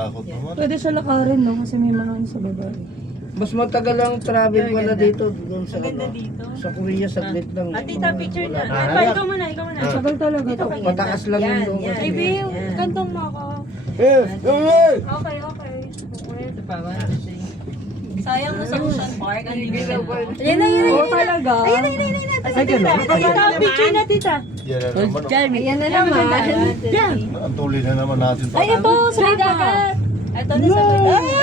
Takot naman. Pwede siya lakarin, no? Kasi may mga ano sa baba. Mas matagal ang travel pala dito doon sa Maganda ano. dito. Sa Korea saglit lang. Tita, picture niya. Wala. Ay, ikaw muna, ikaw muna. Tagal talaga to. Pataas lang yung doon. yan. Ay, Bill, kantong mo ako. Eh, eh! Okay, okay. Ito pa ba? Sayang mo sa Ocean Park. Ang libre lang po. Yan na, yan na. Oo, talaga. Ayan, ayan, ayan, ayan. Ay, tita, tita, picture na, tita. Yan na naman. oh. Ayan na naman. Yan. Ang tuloy na naman natin. Ay, ito, sa may dagat. Ito na sa may.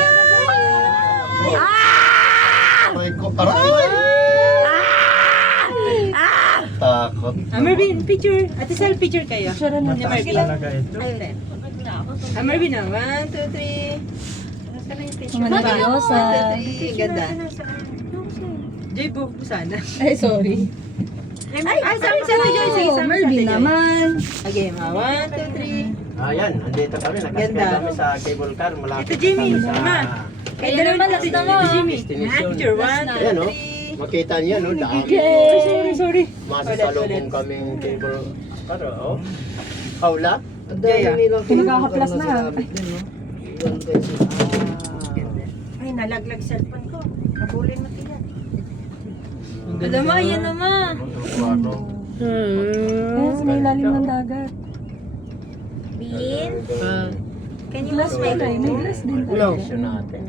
Aray ko, aray! Takot. Marvin, picture. Ate Sel, picture kayo. Picture na Ni Marvin. Ayun. Marvin na. 1, 2, 3. Nasa na yung picture? Mga nabalosa. 1, 2, 3. Ganda. Joy, buhok mo sana. Ay, sorry. Ay, sorry, sorry, Joy. Sige, sama sa Marvin Joy. naman. Okay, ma. 1, 2, 3. Ayan, andito kami. Nakasakay Ganda. kami sa cable car. Malapit Ito, Jimmy. kami sa Ma. Kaya naman, last na mo. Jimmy. destination. Picture 1, 2, Ayan, oh. 3. Makita niya, no? Dami. Sorry, sorry. Masasalubong kaming cable car, oh. Hawla. Ang dami nilang Pinagkakaplas na. sa amin din, no? 1 pesos. Ay, nalaglag cellphone ko. Kabulin mo tiyan. Alam mo, yan naman. Ano? Ayan, sa may lalim ng dagat. Bin, can you Glass use pa my tayo. May glass din tayo. Hello. Destination natin.